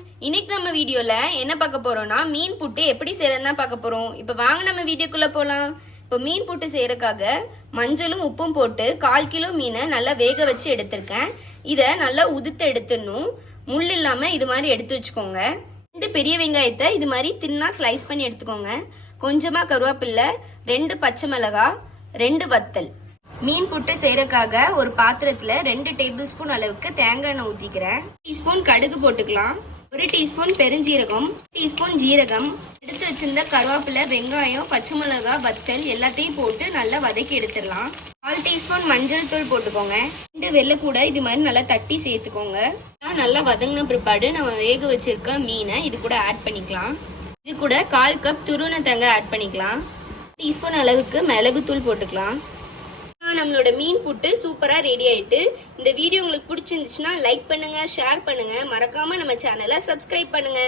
Friends, இன்னைக்கு நம்ம வீடியோல என்ன பார்க்க போறோம்னா மீன் புட்டு எப்படி செய்யறதுன்னு பார்க்க போறோம். இப்போ வாங்க நம்ம வீடியோக்குள்ள போலாம். இப்போ மீன் புட்டு செய்யறதுக்காக மஞ்சளும் உப்பும் போட்டு 1/4 கிலோ மீனை நல்லா வேக வச்சு எடுத்திருக்கேன். இதை நல்லா உதுத்து எடுத்துடணும். முள் இல்லாம இது மாதிரி எடுத்து வச்சுக்கோங்க. 2 பெரிய வெங்காயத்தை இது மாதிரி தின்னா ஸ்லைஸ் பண்ணி எடுத்துக்கோங்க. கொஞ்சமா கருவேப்பிலை, 2 பச்சை மிளகாய், 2 வத்தல். மீன் புட்டு செய்யறதுக்காக ஒரு பாத்திரத்துல 2 டேபிள் ஸ்பூன் அளவுக்கு தேங்காய் எண்ணெய் ஊத்திக்கிறேன். டீஸ்பூன் கடுகு போட்டுக்கலாம். 1 டீஸ்பூன் பெருஞ்சீரகம், டீஸ்பூன் ஜீரகம், எடுத்து வச்சிருந்த கருவேப்பிலை, வெங்காயம், பச்சை மிளகாய், வத்தல் எல்லாத்தையும் போட்டு நல்லா வதக்கி எடுத்துடலாம். 1/4 டீஸ்பூன் மஞ்சள் தூள் போட்டுக்கோங்க. 2 வெள்ளை கூட இது மாதிரி நல்லா தட்டி சேர்த்துக்கோங்க. நல்லா வதங்கின பிற்பாடு நம்ம வேக வச்சிருக்க மீனை இது கூட ஆட் பண்ணிக்கலாம். இது கூட 1/4 கப் துருவன தேங்காய் ஆட் பண்ணிக்கலாம். டீஸ்பூன் அளவுக்கு மிளகுத்தூள் போட்டுக்கலாம். நம்மளோட மீன் புட்டு சூப்பரா ரெடி ஆயிட்டு. இந்த வீடியோ உங்களுக்கு பிடிச்சிருந்துச்சுன்னா லைக் பண்ணுங்க, ஷேர் பண்ணுங்க, மறக்காம நம்ம சேனலை சப்ஸ்கிரைப் பண்ணுங்க.